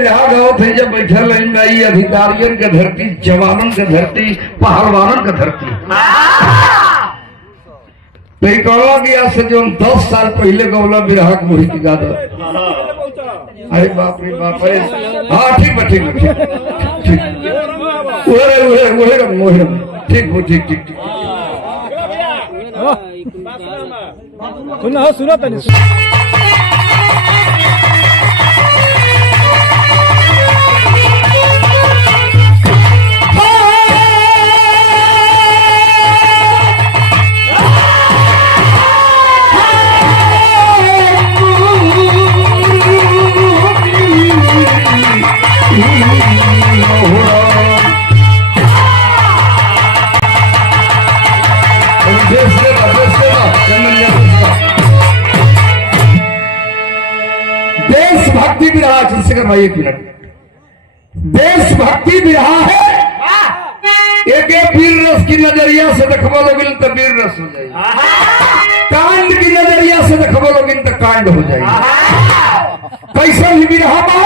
बिरहा गाँव थे जब बैठल आई अधिकारियन के धरती, जवानन के धरती, पहलवानन के धरती। तो कहला कि आज से जो 10 साल पहले गौला बिरहा मुही की गादा। अरे बाप रे बाप रे। हाँ ठीक है ठीक है ठीक ठीक ठीक ठीक। सुना सुना तनी देशभक्ति बिरहा। चंद्रशेखर भाई एक मिनट, देशभक्ति बिरहा है। एक वीर रस की नजरिया से देखबो लोगिन तो वीर रस हो जाएगी, कांड की नजरिया से देखबो लोगिन तो कांड हो जाएगी। कैसे भी बिरहा में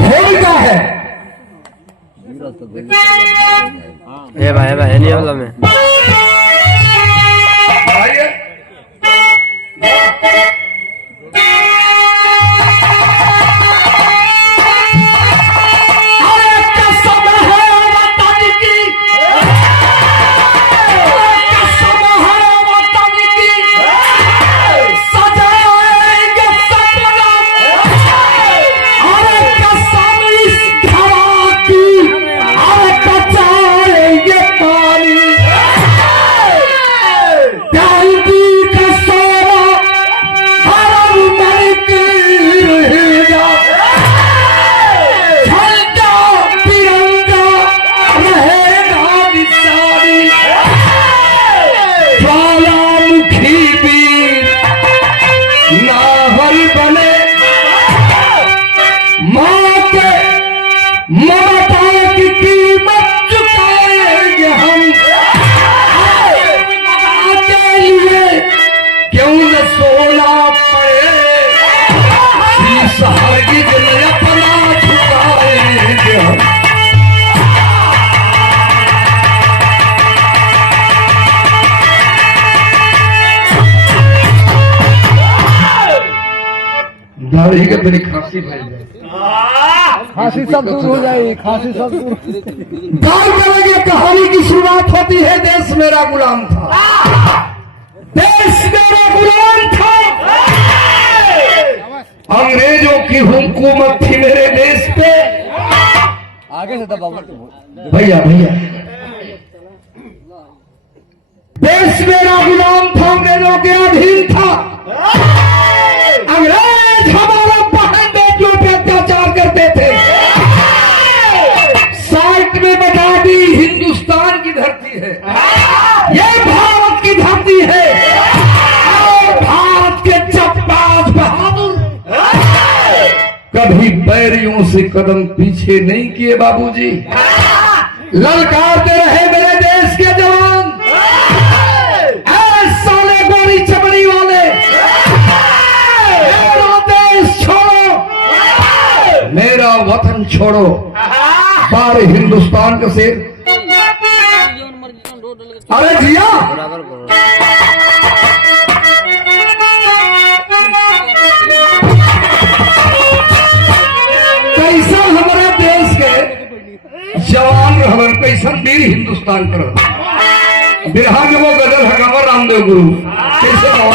भूमिका है। ए भाई नहीं वाला में दाढ़ी के मेरी खांसी फैल जाए, खांसी सब दूर हो जाएगी, खांसी सब दूर। गाल में कहानी की शुरुआत होती है। देश मेरा गुलाम था, देश मेरा गुलाम था, अंग्रेजों की हुकूमत थी मेरे देश पे। आगे से दबाओ भैया भैया, देश मेरा गुलाम था, अंग्रेजों के अधीन था। अंग्रेज हमारे बहन बेटियों पे अत्याचार करते थे। साइट में बता दी हिंदुस्तान की धरती है, ये भारत की धरती है। और भारत के जांबाज बहादुर कभी बैरियों से कदम पीछे नहीं किए बाबूजी। ललकारते रहे मेरे देश के जवान, साले गोरी चमड़ी वाले, मेरा देश छोड़ो, मेरा वतन छोड़ो। बार हिंदुस्तान का शेर। अरे जिया कैसा हमारे देश के जवान रहन, कैसा वीर हिंदुस्तान पर। बिरहा में वो गजल हकावर रामदेव गुरु कैसे रहा?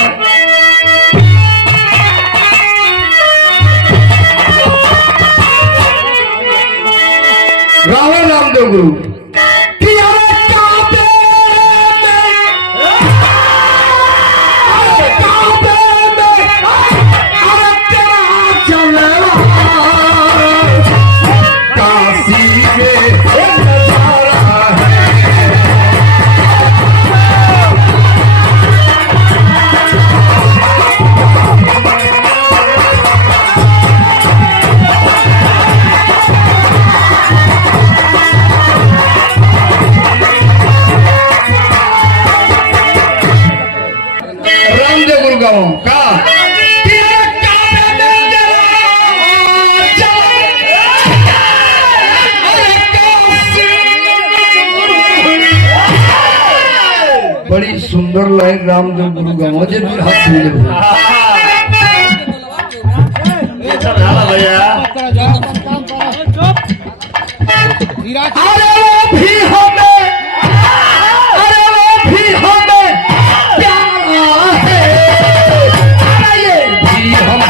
रावण रामदेव गुरु का बड़ी सुंदर लाइन रामदेव गुरु का मुझे भी हाथ मिले भैया अरे वो भी हमें प्यारा है अरे ये भी हम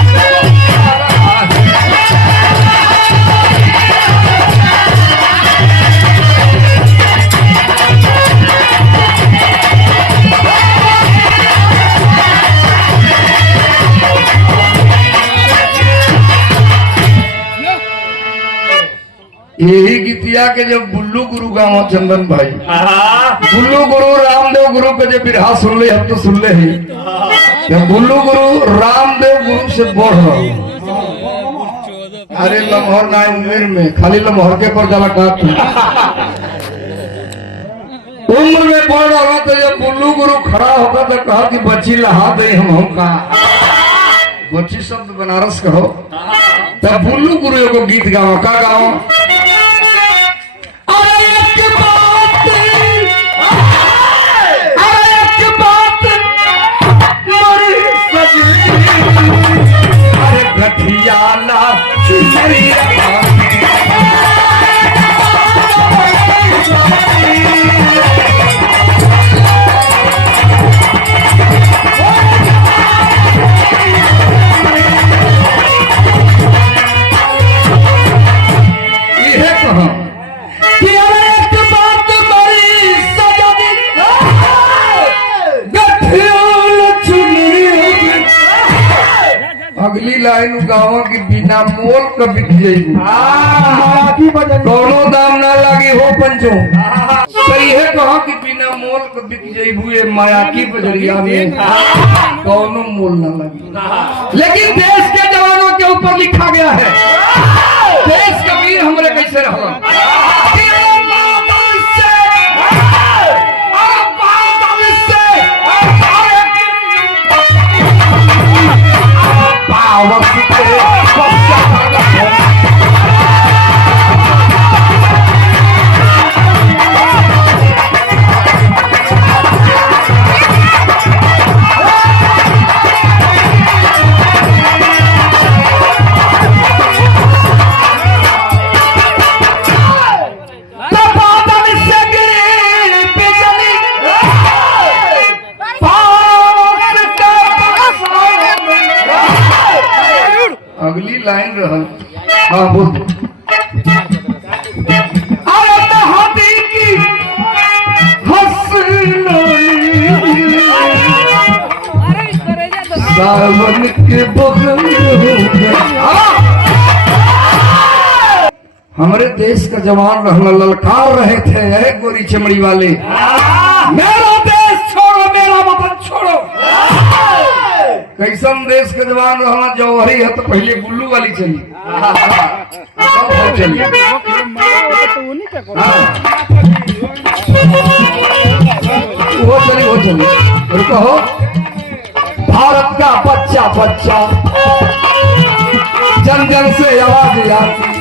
यही गीतिया के जब बुल्लू गुरु गाँव चंदन भाई बुल्लू गुरु रामदेव गुरु के जब बिरहा सुन ले हम तो सुन ले ही बुल्लू गुरु रामदेव गुरु से बढ़ रहा अरे लम्हर ना उम्र में खाली लम्हर के पर जाला काट उम्र में बढ़ रहा तो जब बुल्लू गुरु खड़ा होगा तो कहा कि बच्ची लहा दे हम का बच्ची शब्द बनारस कहो तब बुल्लू गुरु एगो गीत गाओ का गाओ अरे गठियाला अगली लाइन गाँव की बिना मोल का बिक जाएगी दोनों दाम ना लगे हो पंचो सही है कहा कि बिना मोल का बिक जाएगी ये माया की बजरिया में दोनों मोल ना लगे लेकिन देश के जवानों के ऊपर लिखा गया है देश कबीर हमरे कैसे रहा अगली लाइन रहा हाँ बोल सावन के बगल हमारे देश का जवान रहना ललकार रहे थे यह गोरी चमड़ी वाले मेरा देश छोड़ो मेरा वतन छोड़ो कैसन देश के जवान रहना जौहरी है तो पहले गुल्लू वाली चली चली वो चली रुको हो भारत का बच्चा बच्चा जन जन से आवाज आती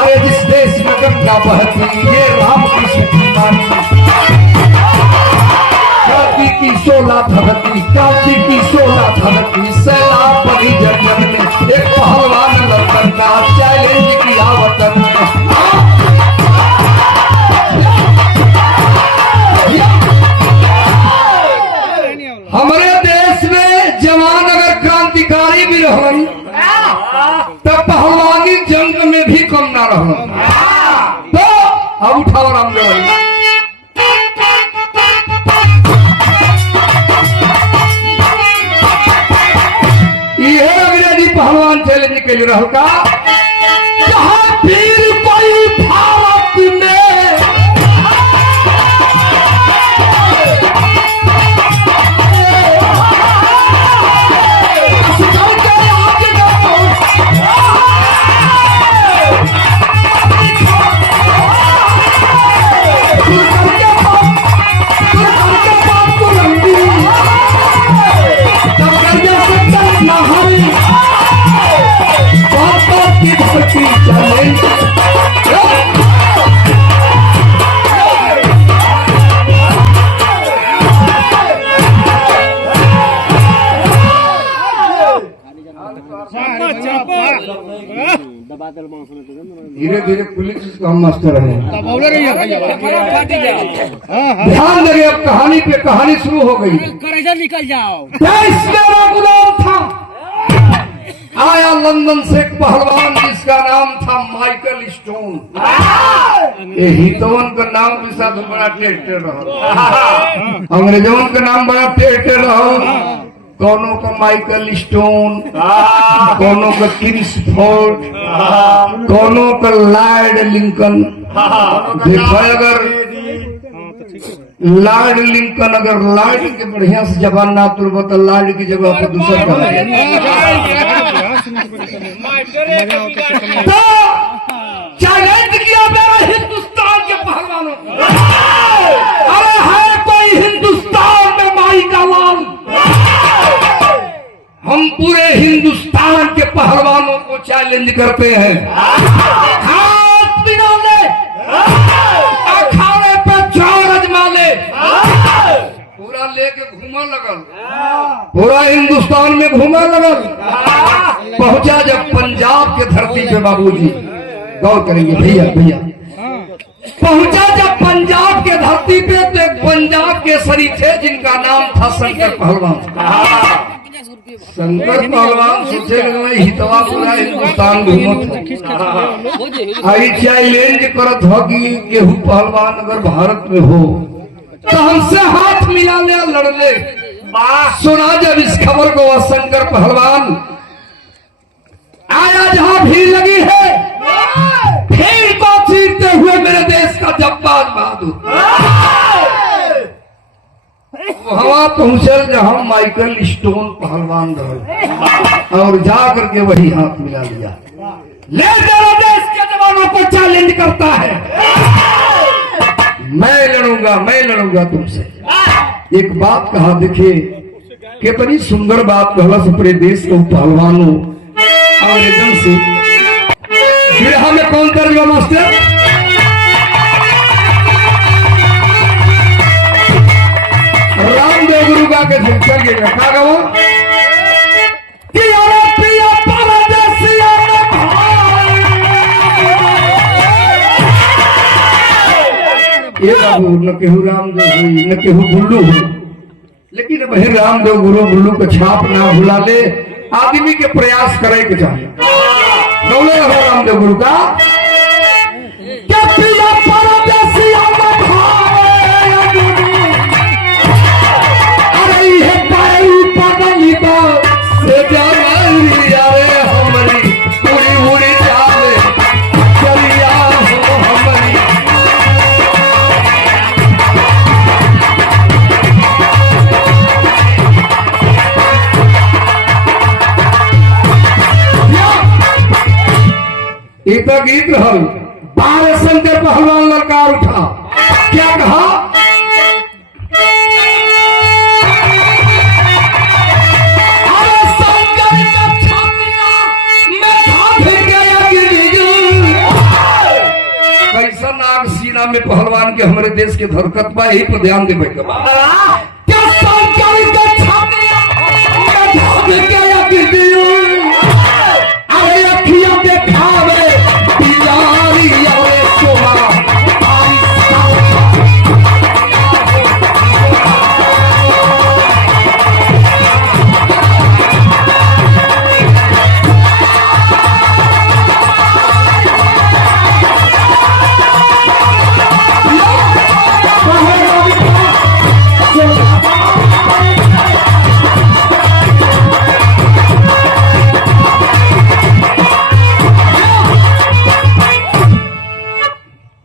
अरे जिस देश में गंगा बहती ये राम कृष्ण की मानी क्रांति की 16 धरती क्रांति की 16 धरती सैलाब बनी जंगल में एक पहलवान लड़कन का चैलेंज किया वतन में हमारे देश में जवान अगर क्रांतिकारी भी रहन तब पहलवानी जंग में भी कम ना रहन तो अब उठाओ रामदेव पहलवान चैलेंज के लिए रहल का जहां फिर कोई भारत में धीरे धीरे पुलिस का हम मास्टर है। ध्यान देंगे, अब कहानी पे कहानी शुरू हो गई। निकल जाओ। देश मेरा गुलाम था, आया लंदन से एक पहलवान जिसका नाम था माइकल स्टोन। ये हितवन का नाम के साथ बड़ा टेढ़ रहा, अंग्रेजों का नाम बड़ा टेढ़ रहा। कौनों का माइकल स्टोन, कौनों का किंग्सफोर्ड, कौनों का लॉर्ड लिंकन। देखो अगर लॉर्ड लिंकन अगर लॉर्ड के बढ़िया से जबान ना तुरबत तो लॉर्ड की जगह पर दूसरा का तो चैलेंज किया मेरा हिंदुस्तान के पहलवानों को। अरे है कोई हिंदुस्तान में माई का लाल? हम पूरे हिंदुस्तान के पहलवानों को चैलेंज करते हैं। हाथ मिला ले, अखाड़े पे जान अजमा ले। पूरा लेके घूमा लगल, पूरा हिंदुस्तान में घूमा लगल। पहुंचा जब पंजाब के धरती पे, बाबूजी गौर करेंगे भैया भैया, पहुंचा जब पंजाब के धरती पे तो एक पंजाब के सरी थे जिनका नाम था शंकर पहलवान। शंकर पहलवान सोचे हितवा पूरा हिंदुस्तान घूमत आई चैलेंज करत हो कि केहू पहलवान अगर भारत में हो तो हमसे हाथ मिला ले, लड़ ले। सुना जब इस खबर को वह शंकर पहलवान आया जहां भीड़ लगी है, भीड़ को चीरते हुए मेरे देश का जब्बार बहादुर वहां पहुंचल जहां माइकल स्टोन पहलवान रहे और जाकर के वही हाथ मिला लिया। ले मेरे देश के जवानों को चैलेंज करता है, मैं लड़ूंगा तुमसे। एक बात कहा, देखिए कितनी सुंदर बात कहला से पूरे देश को पहलवानों अंग्रेजों से। बिरहा में कौन करेगा मास्टर? रामदेव गुरु गा के चल गए का गाओ ये बाबू न केहू रामदेव हुई न केहू बुल्लू हुई, लेकिन वही रामदेव गुरु बुल्लू का छाप ना भुला ले, आदमी के प्रयास करे के चाहिए। बोले रामदेव गुरु का एक गीत रहल, बार शंकर पहलवान ललकार उठा, क्या कहा? अरे शंकर का छातिया में धाध गया गिरगिल। कैसा नाग सीना में पहलवान के हमारे देश के धरकत बा, यही पर ध्यान देवे के बा। क्या शंकर का छातिया में धाध गया गिरगिल। अरे अखियां देखावे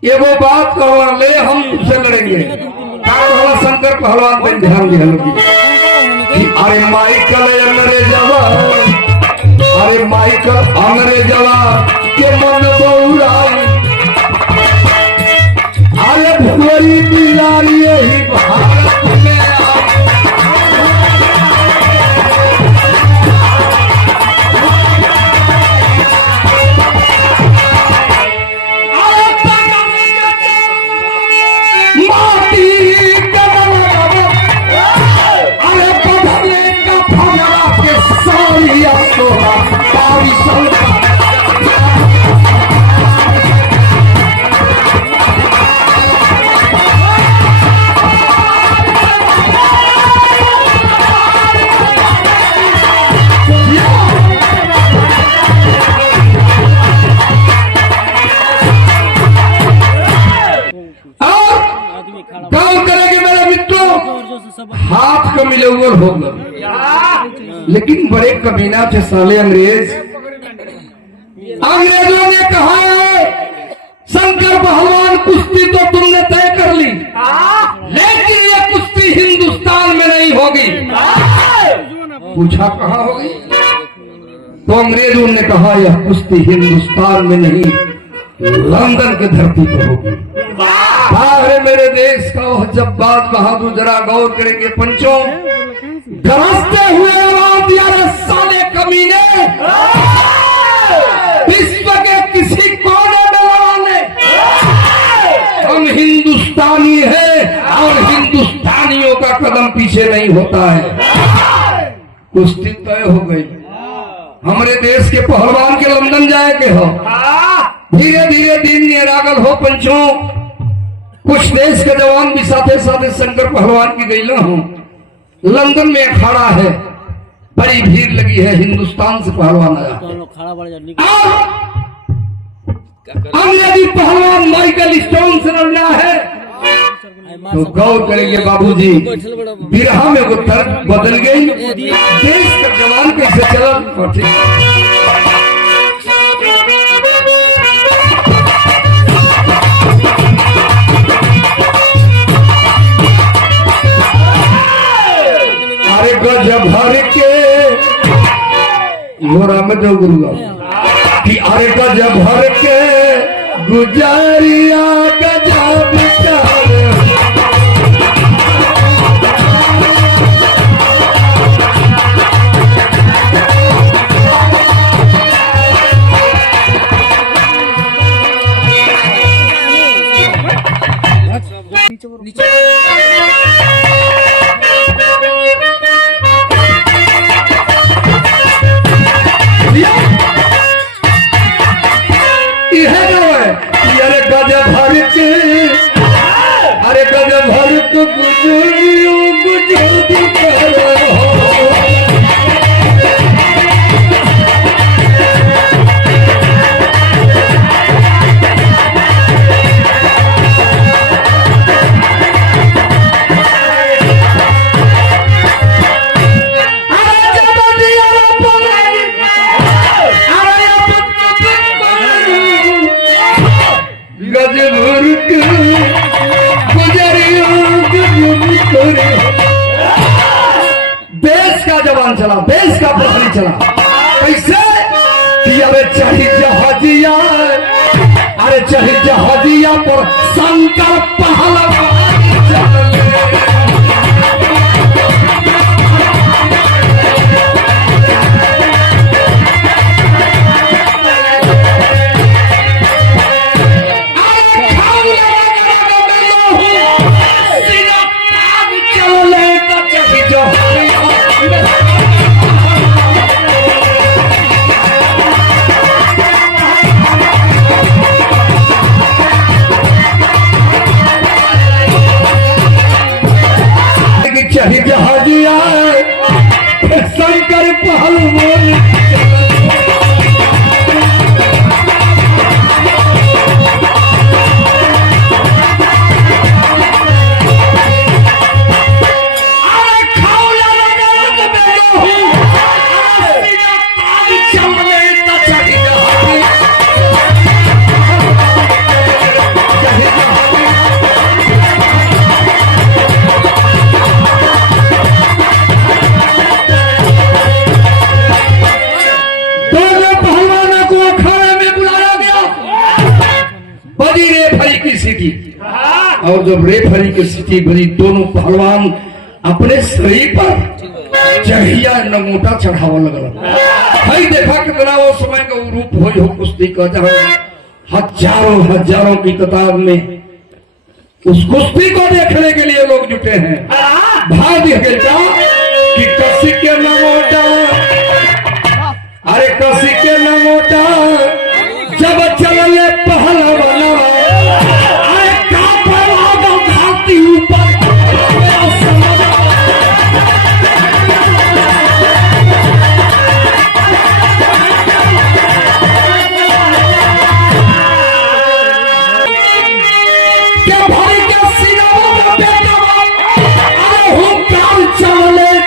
ये वो बात कहो ले, हम तुमसे लड़ेंगे। शंकर पहलवान पे ध्यान दिया लोग। अरे माइकल अंग्रेजवा, अरे माइकल अंग्रेजवा के मन बौराई। अरे भुवरी बिलारी ही भारत में Paris अव्वल हो गए। लेकिन बड़े कमीना थे साले अंग्रेज। अंग्रेजों ने कहा है शंकर पहलवान कुश्ती तो तुमने तय कर ली, लेकिन ये कुश्ती हिंदुस्तान में नहीं होगी। पूछा कहाँ होगी? तो अंग्रेजों ने कहा यह कुश्ती हिंदुस्तान में नहीं, लंदन की धरती पर होगी। है मेरे देश का वह जब्बार बहादुर, जरा गौर करेंगे पंचों। गरजते हुए आवाज दिया रे साले कमीने, विश्व के किसी कोने में हम हिंदुस्तानी हैं और हिंदुस्तानियों का कदम पीछे नहीं होता है। कुश्ती तय हो गई। हमारे देश के पहलवान के लंदन जाए के हो। धीरे धीरे दिन निरागल हो पंचों। कुछ देश के जवान भी साथे साथे शंकर पहलवान की गई ना हो। लंदन में अखाड़ा है, बड़ी भीड़ लगी है, हिंदुस्तान से पहलवान आया। अंग्रेजी पहलवान माइकल स्टोन से लड़ना है। तो गौर करेंगे बाबूजी, बिरहा में वो तर्क बदल गई। देश का जवान कैसे चला? अरे गजब भर के मोरा में जो गुरुआ कि अरे गजब भर के गुजारिया गजब कर। अरे गजब भर को गुजरियो गुजर करो। देश का जवान चला, देश का प्रहरी चला। कैसे? अरे चाहे जहाजिया, अरे चाहे जहाजिया पर शंकर पहलवान चले। चाहे जहाजिया शंकर पहलवान। और जब रेफरी की स्थिति बनी, दोनों पहलवान अपने शरीर पर चढ़िया नमोटा चढ़ावा लगल। भाई देखा कितना वो समय का रूप हो कुश्ती का, जहाँ हजारों हजारों की कतार में उस कुश्ती को देखने के लिए लोग जुटे हैं। भाई देखा कि कसी के नमोटा, अरे कसी के नमोटा जब चले पहलवान चले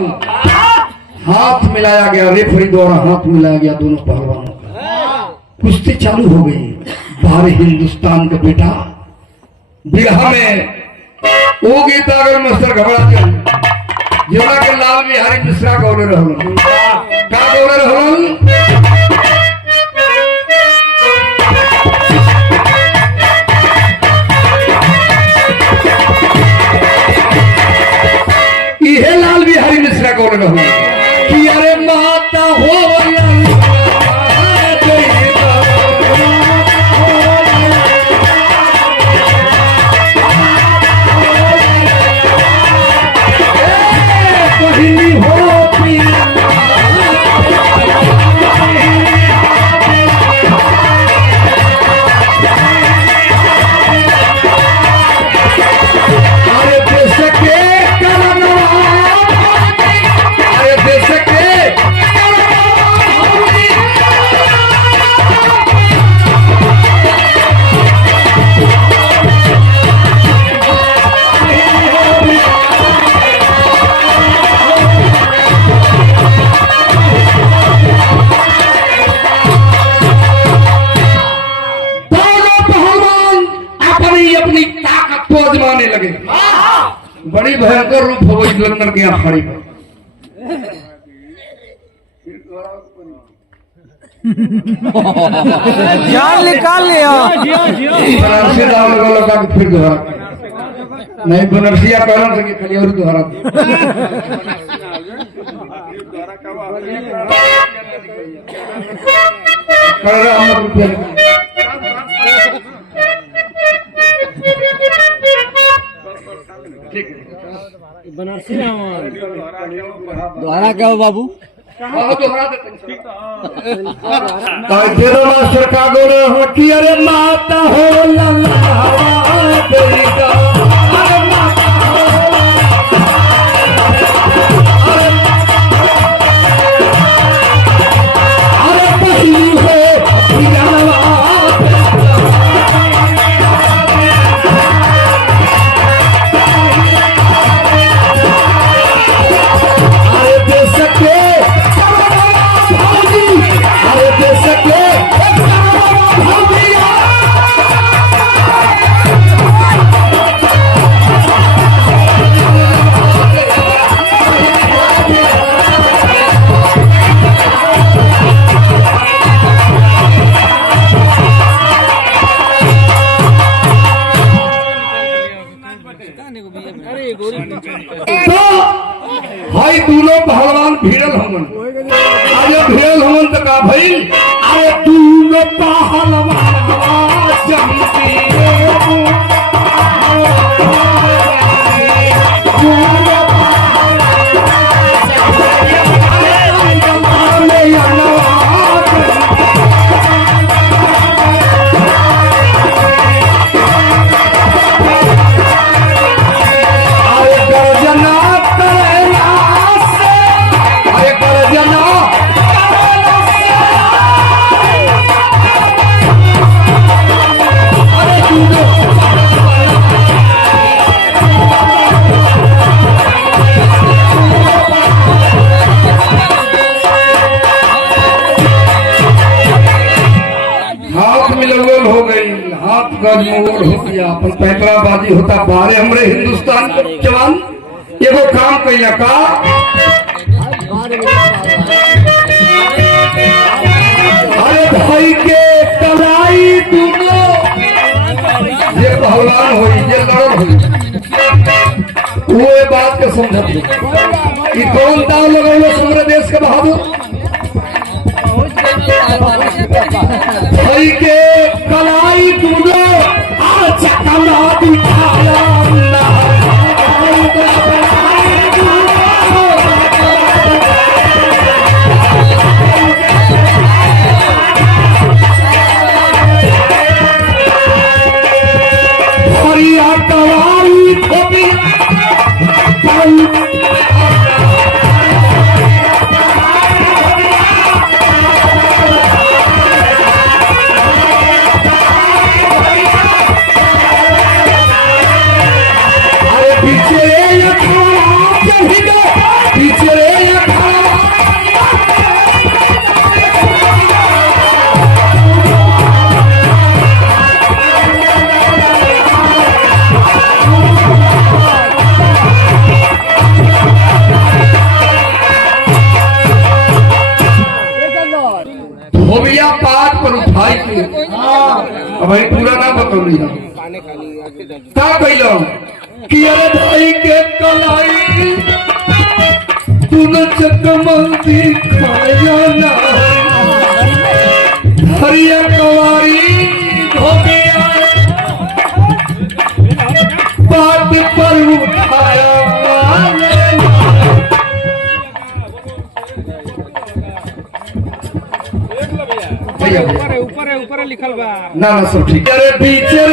रहल, हाथ मिलाया गया, रेफरी द्वारा हाथ मिलाया गया दोनों पहलवानों का। कुश्ती चालू हो गई। बाहर हिंदुस्तान का बेटा बिरहा में वो गीत अगर मास्टर घबरा जोड़ा के लाल बिहारी मिश्रा गौरे रहल का गौरे रहल इहे लाल बिहारी मिश्रा गौरे रहल कि अरे माता हो लगे। बड़ी भयंकर रूप हो गई लंदन की अखाड़ी पर। जान निकाल लिया बनारसी दाम लगा फिर दोहरा नहीं बनारसिया कारण से खाली और दोहरा कर रहा हम बनारसी दोहरा क्या हो बाबू मास्टर का गोरे हो कि अरे माता हो भाई दोनों पहलवान भिड़ल हमन आज भिड़ल हमन तो का भाई अरे दोनों पहलवान हो गई हाथ गजमोल हो गया अपन पैतराबाजी होता बारे हमरे हिंदुस्तान के जवान एगो काम कैया का अरे भाई के कलाई दूनो ये पहलवान होई ये लड़ल होई वो ये बात के समझत ई कौन दाव लगौलो समरे देश के बहादुर भाई के कलाई दूनो आ चकमा दिखाया हरिया कलाई खोपी पीछे भाई पूरा ना बतौली का कैलो कि अरे भाई के कलाई तूने चकमंदी खाया ना हरिया कवारी धोबिया बात पर उठाया ऊपर लिखल बा ना ना सब ठीक अरे पीछे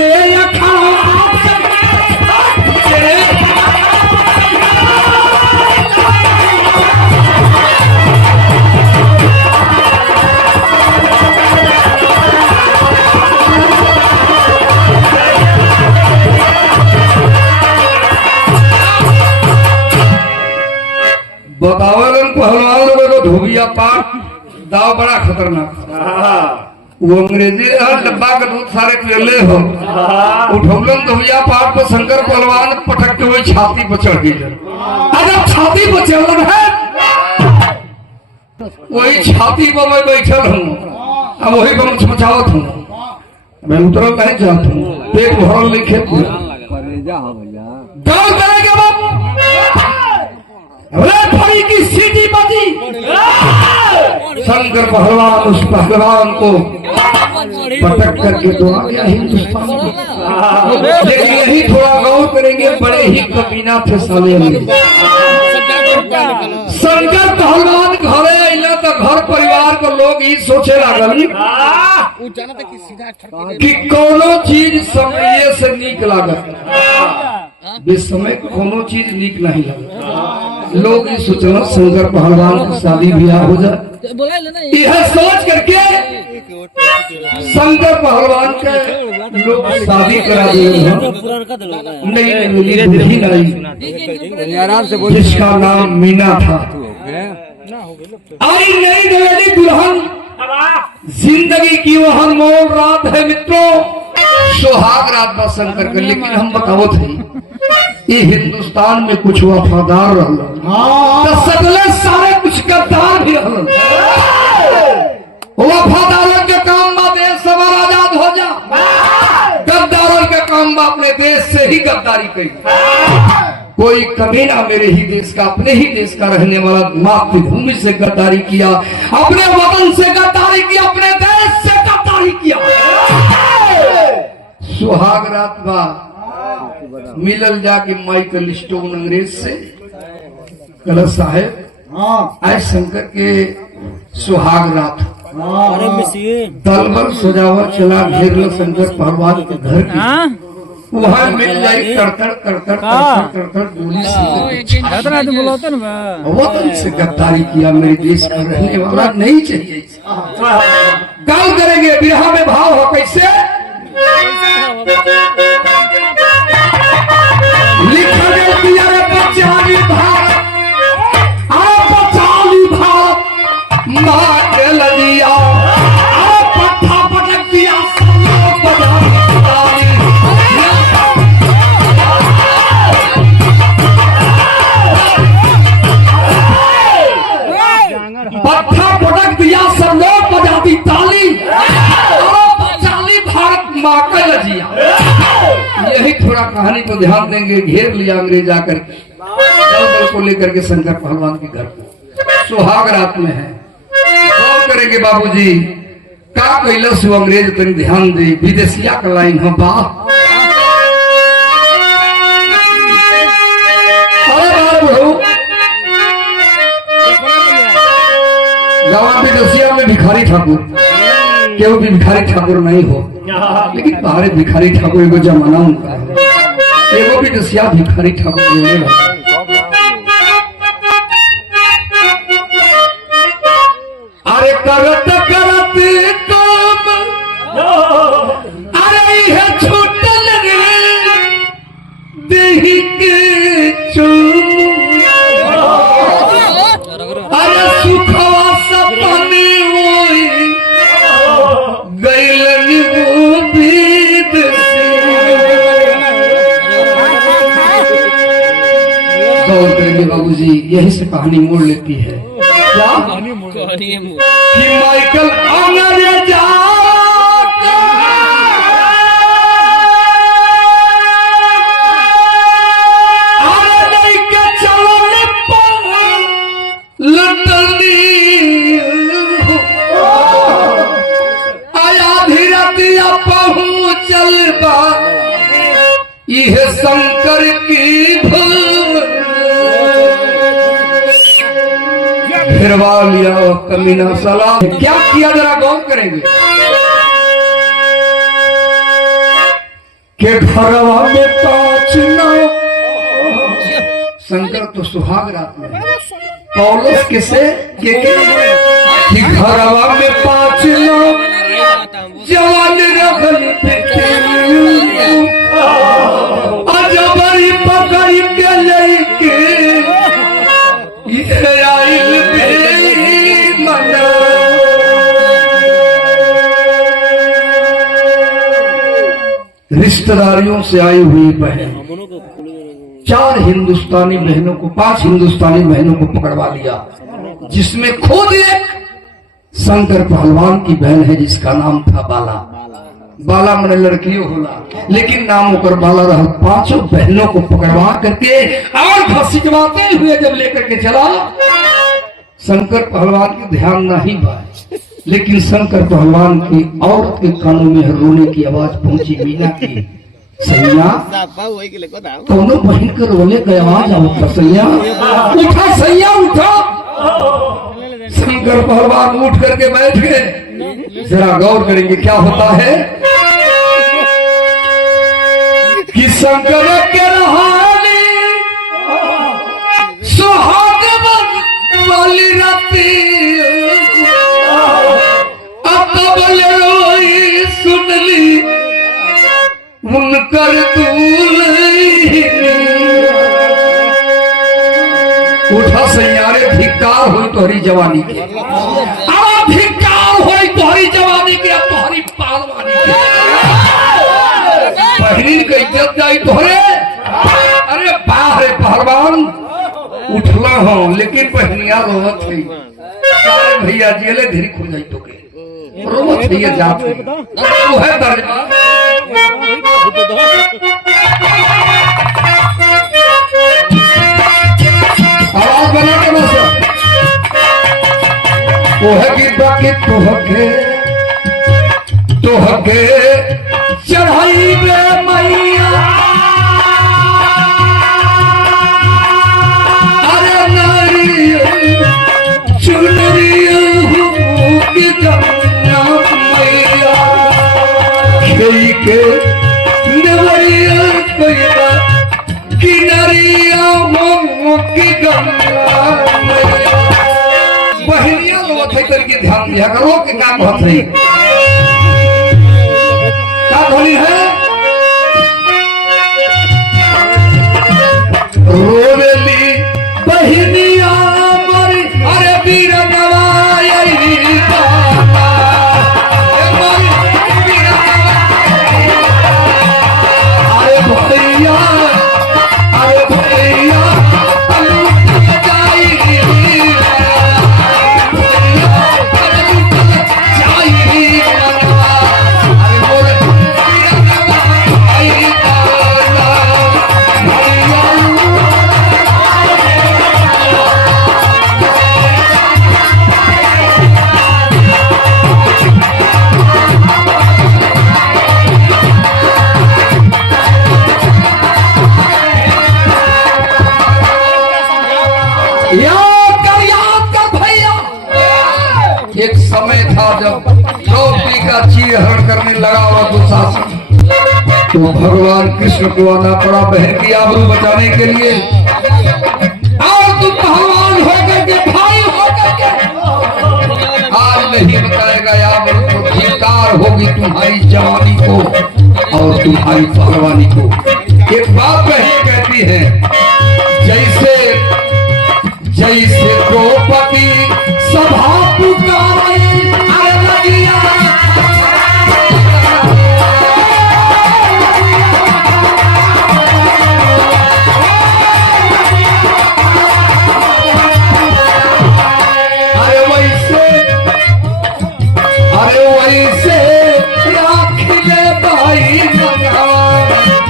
बतावलन पहलवान लोगों को धोबिया पाक दाव बड़ा खतरनाक वो अंग्रेजी डब्बा का दूध सारे पियले हो उठौलन धोबिया पाक को शंकर पहलवान पटक के वही छाती पर चढ़ गई अगर छाती पर चढ़न है वही छाती पर मैं बैठल हूँ अब वही पर मुझ बचावत हूँ मैं उतरल नहीं चाहता हूँ पेट भरल लिखे गाँव करेंगे बाप फड़ी की सीटी बजी शंकर पहलवान उस पहलवान को पटक करके तो आ गया हिंदुस्तान लेकिन यही थोड़ा गौर करेंगे बड़े ही कमीना थे साले में शंकर पहलवान घरे अला तो घर परिवार को लोग ही सोचे लागल कि कोनो चीज समय से नीक लागत बेसमय कोनो चीज नीक नहीं लगत लोग ये सोचना शंकर पहलवान की शादी ब्याह हो जाए यह सोच करके शंकर पहलवान के लोग शादी करा दिए नहीं आराम से जिसका नाम मीना था आई नई नवेली दुल्हन जिंदगी की वह मोल रात है मित्रों सुहाग रात बा शंकर कर लेकिन हम बताओ थे ये हिंदुस्तान में कुछ वफादार तो सगले सारे कुछ गद्दार भी वफादारों के काम में देश सवार आजाद हो जा गद्दारों के काम में अपने देश से ही गद्दारी करी कोई कभी ना मेरे ही देश का अपने ही देश का रहने वाला मातृभूमि से गद्दारी किया अपने वतन से गद्दारी किया अपने देश से गद्दारी किया सुहाग रात बा मिलल जाके माइकल स्टोन अंग्रेज से कलश साहेब आज शंकर के सुहाग रात दलबर सजावट चला घेरल शंकर पहलवान के घर की वहाँ मिल जाए तड़तड़ गोली से वतन से गद्दारी किया मेरे देश का रहने वाला नहीं चाहिए गाल करेंगे बिरहा में भाव हो कैसे लिखा दिया बचाली भारत बचाली भारत मार लिया पट्टा पटक दिया पट्टा पटक दिया सब लोग बजाती ताली बचाली भारत माँ का लजिया यही थोड़ा कहानी को ध्यान देंगे घेर लिया अंग्रेज आकर दल को लेकर के शंकर पहलवान के घर को सुहाग रात में है कौन करेंगे बाबूजी का कैलस वो अंग्रेज तक ध्यान दे विदेशिया का लाइन हो बा जवान विदेशिया में भिखारी ठाकुर केवल भी भिखारी ठाकुर नहीं हो लेकिन बाहर भिखारी ठाकुर एगो जमाना उनका है एगो भी दसिया भिखारी ठाकुर अरे करत करत काम अरे है छूटल रे देही के चूम अरे सुखवा सपने बाबूजी यही से कहानी मोड़ लेती है क्या कि माइकल अंग्रेज फिरवा लिया वो कमीना साला। क्या किया जरा गौर करेंगे के घरवा में पाँच नौ शंकर तो सुहाग रात में पौलुस किसे कि घरवा में पाँच नौ जवान रखल अजबरी पकड़ के लेके इजराइल में मना। रिश्तेदारियों से आई हुई बहन 4 हिंदुस्तानी बहनों को 5 हिंदुस्तानी बहनों को पकड़वा लिया, जिसमें खुद एक शंकर पहलवान की बहन है जिसका नाम था बाला। बाला मैंने लड़कियों होला लेकिन नाम होकर बाला रहा। 5 बहनों को पकड़वा करके और घसीटवाते हुए जब लेकर के चला, शंकर पहलवान की ध्यान नहीं बा, लेकिन शंकर पहलवान की औरत के कानों में रोने की आवाज पहुंची। मीना की सैया कौनो बहन के रोने की आवाज आवता। सैया उठा, सैया उठा। शंकर पहलवान उठ करके बैठ गए। जरा गौर करेंगे क्या होता है कि शंकर के रहानी सुहाग वाली राती सुन ली उनकर उठा सैयारे धिक्कार हुई तोहरी जवानी के, धिक्कार हुई तोहरी जवानी के, तोहरी पहलवानी के। बहनी की इज्जत जाई तोहरे। अरे बाहर पहलवान उठला हो लेकिन बहनिया रोवत थी। भैया जेले धीरे खुल जाई तो के रोवत थी जात वो है दर्जा। आवाज बना के बस वो है कि बाकी तोहके चढ़ाई बे मैया। अरे नारियल चुनरिया की गंगा मैया खेई के नवरिया पैदा किनरिया हो की गंगा मैया। बहनिया लोग थे करके ध्यान दिया करो कि काम बहुत है क्या ध्वनि है। रोवेली बहनिया मरी अरे वीर नवाई अरे भैया अरे भैया एक समय था जब द्रौपदी का चीरहरण करने लगा हुआ दुशासन, तो भगवान कृष्ण को आना पड़ा बहन की आबरू बचाने के लिए। और तुम भगवान होकर के भाई होकर के आज नहीं बताएगा आबरू को धिक्कार होगी तुम्हारी जवानी को और तुम्हारी पहलवानी को। एक बात बहन कहती है जैसे जैसे द्रौपदी सभा पुकारे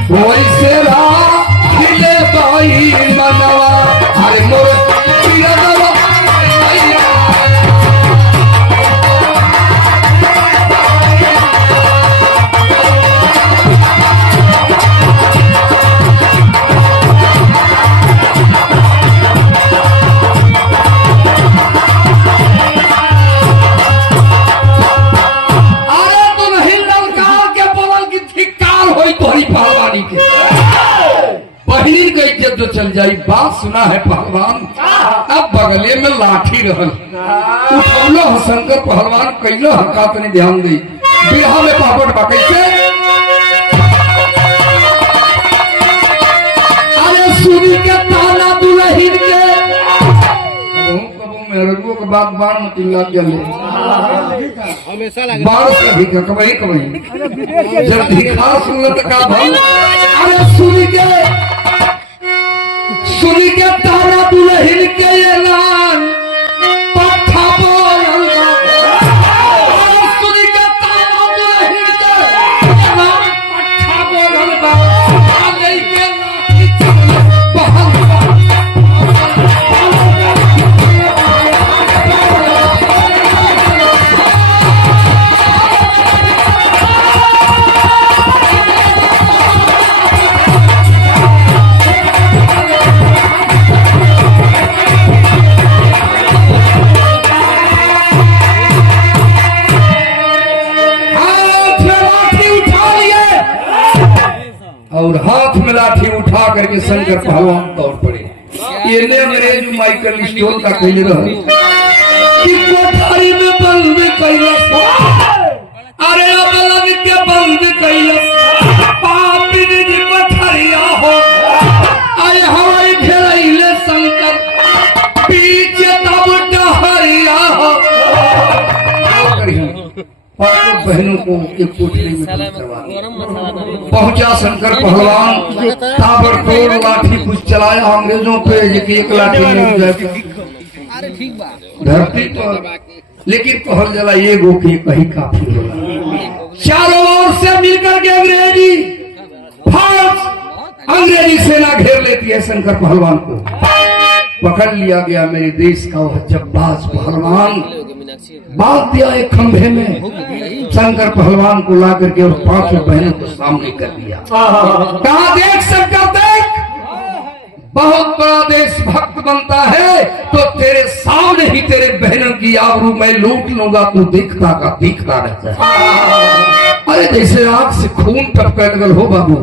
वैसे राखिले बाई मनवा चल जाई। बात सुना है पहलवान, अब बगले में लाठी रहल उठौलो ह शंकर पहलवान कैलो हका तनी ध्यान दी। बिरहा में पापड़ बा कैसे, अरे सुनी के ताना दुल्हन के मेहरबू के बाद बार मत लग गए बार से भी कबई कबई जब दिखा सुनत का भल। अरे सुनी के तारा दुल्हन के ऐलान पट्ठा बोलल अरे सुनी के तारा दुल्हन के ऐलान पट्ठा बोलल बा आले के लाठी चल बहल और हाथ में लाठी उठा करके शंकर पहलवान दौड़ पड़े। ये ले अंग्रेज माइकल स्टोर का कहले रहे कि कोठारी में बंद कैलस, अरे बलद के बंद कैलस पापी जी कोठरिया हो। अरे हवाई घेरैले शंकर पीछे तब डहरिया हो। पांचों बहनों को एक कोठरी में करवा पहुंचा शंकर पहलवान ताबड़तोड़ लाठी कुछ चलाया अंग्रेजों पे एक लाठी धरती पर, लेकिन कहल जला ये गो के कहीं काफी होला। चारों ओर से मिलकर के अंग्रेजी सेना घेर लेती है। शंकर पहलवान को पकड़ लिया गया। मेरे देश का वह जब्बाज पहलवान बांध दिया एक खंभे में। शंकर पहलवान को ला करके और पांचों बहनों को सामने कर दिया। कहा देख शंकर देख, बहुत बड़ा देशभक्त बनता है तो तेरे सामने ही तेरे बहनों की आबरू मैं लूट लूंगा, तू दिखता का दिखता रहता है। अरे जैसे आंख से खून टपकने लगल हो बाबू।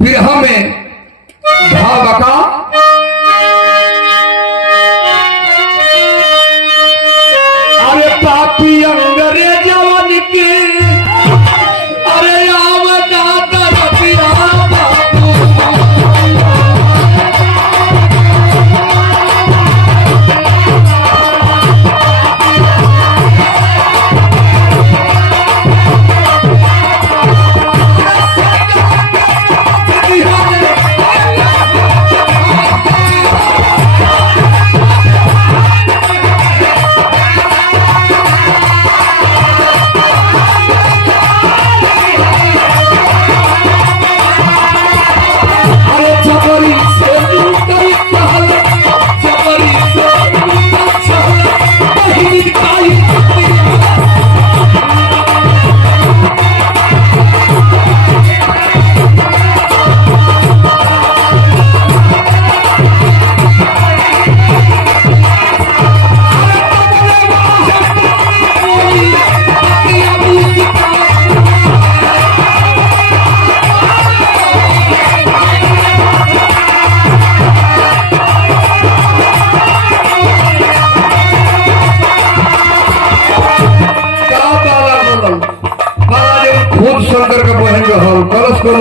बिरहा में भावका अरे पापी अंग्रेजवन के अरे आवदा दरबिया बाबू।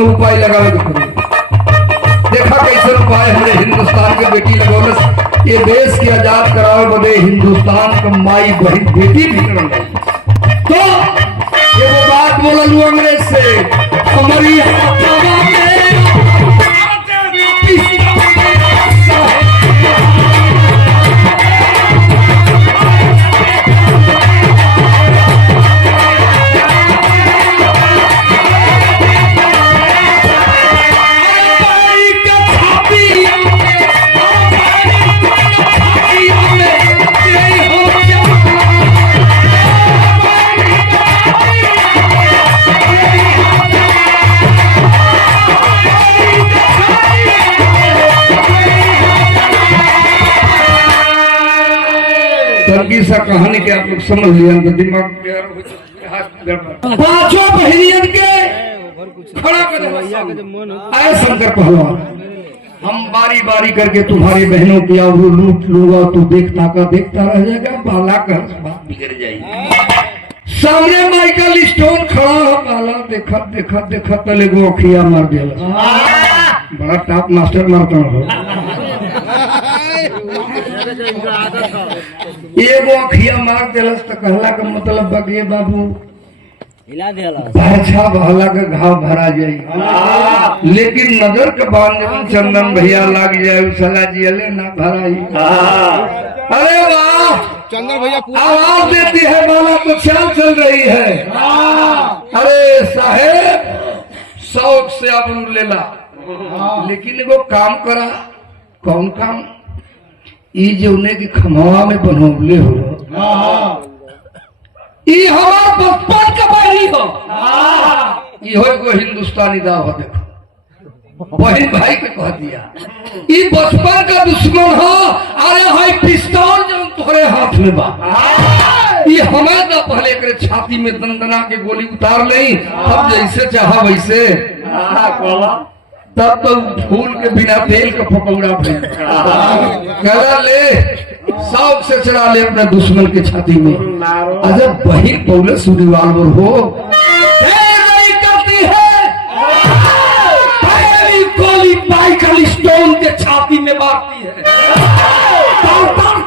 उपाय लगावे के पड़ी। देखा कैसे उपाय हमने हिंदुस्तान के बेटी लगौलस। ये देश के आजाद करावे बदे हिंदुस्तान का माई बहन बेटी भी करल। तो ये वो बात बोलल अंग्रेज से हमारी सा कहानी के आप लोग समझ लिया तो दिमाग पांचों बहनियन के खड़ा कर आए शंकर पहलवान। हम बारी बारी करके तुम्हारी बहनों की आबरू लूट लूंगा, तू देखता रह जाएगा, बाला का बात बिगड़ जाएगी। सामने माइकल स्टोन खड़ा है, बाला देखा तले गो अखिया मार दिया। बड़ा टॉप मास्टर मारता हूँ। एगो अखिया मार दिलस तो कहला का मतलब बगे बाबू अच्छा बहला का घाव भरा जाये, लेकिन नजर के बांध चंदन भैया लाग जाए सला जियले ना भराई। अरे वाह, चंदन भैया आवाज देती है बाला तो चाल चल रही है। अरे साहेब शौक से आबरू लेला, लेकिन एगो काम करा। कौन काम? ई जौने की खमवा में बनौले हो, ई हमार बचपन का बहनी हो। इहो एगो हिंदुस्तानी दाव हो, देखो बहन भाई के कह दिया। ई बचपन का दुश्मन हो। अरे हाई पिस्तौल जो तुम्हारे हाथ में बा, ये हमें तो पहले करे छाती में दंदना के गोली उतार ले, अब जैसे चाहा वैसे। तब तो फूल के बिना तेल का पकौड़ा कह ले, शौक से चढ़ा ले अपने दुश्मन के छाती में। अगर वही पौलस रिवाल्वर हो नहीं करती है, पहली गोली माइकल स्टोन के छाती में मारती है।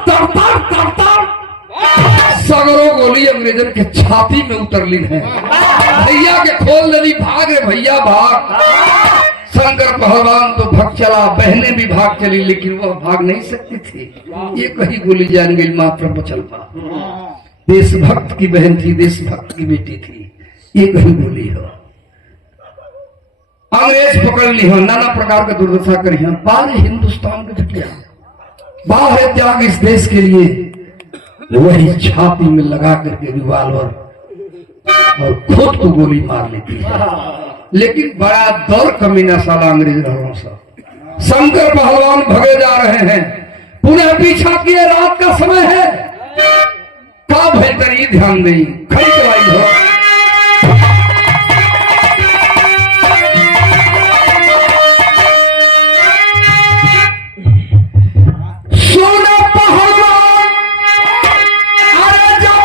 तर सगरों गोली अंग्रेजन के छाती में उतरली है। भैया के खोल देनी, भागे भैया भाग। शंकर पहलवान तो भाग चला, बहने भी भाग चली, लेकिन वह भाग नहीं सकती थी। ये कहीं गोली जान गई, मात्र बचल पा। देशभक्त की बहन थी, देशभक्त की बेटी थी, ये कहीं गोली हो। अंग्रेज पकड़ ली हो, नाना प्रकार का दुर्दशा करी है। बाहर हिंदुस्तान के बिटिया, बाहर है त्याग इस देश के लिए। वही छाती में लगा करके रिवाल्वर और खुद को गोली मार लेती है। लेकिन बड़ा दौर कमीना साला अंग्रेज रहा सब। शंकर पहलवान भगे जा रहे हैं, पुनः पीछा किए, रात का समय है। का बेहतरी ध्यान दें, खड़ी चलाई हो। सोना पहलवान, अरे जब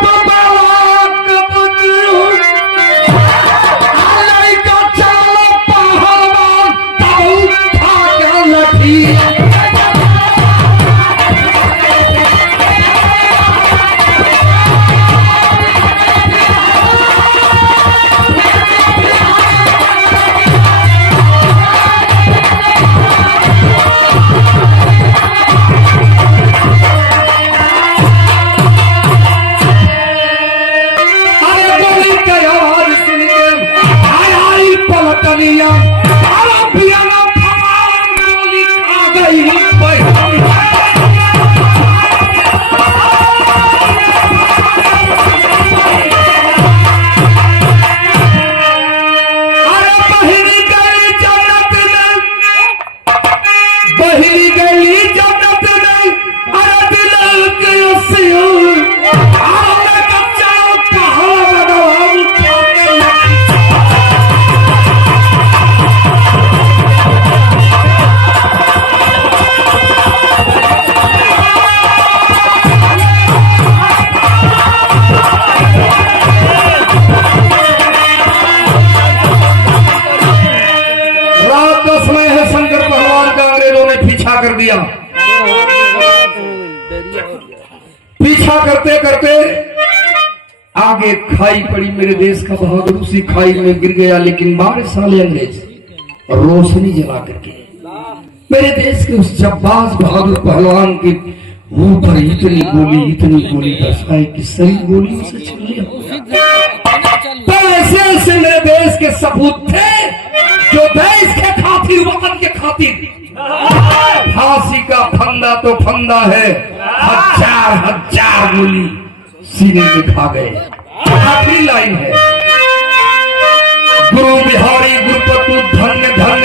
पीछा करते करते आगे खाई पड़ी, मेरे देश का बहादुर उसी खाई में गिर गया। लेकिन 12 साल अंग्रेज रोशनी जला करके मेरे देश के उस जब्बाज बहादुर पहलवान के मुंह पर इतनी गोली बरसाई कि सही गोली से छलनी हो गया। तो ऐसे मेरे देश के सपूत थे जो देश के खातिर, वतन के खातिर फांसी का फंदा तो फंदा है, हजार गोली सीने में खा गए। आखिरी लाइन है, गुरु बिहारी गुरुपतु धन्य धन्य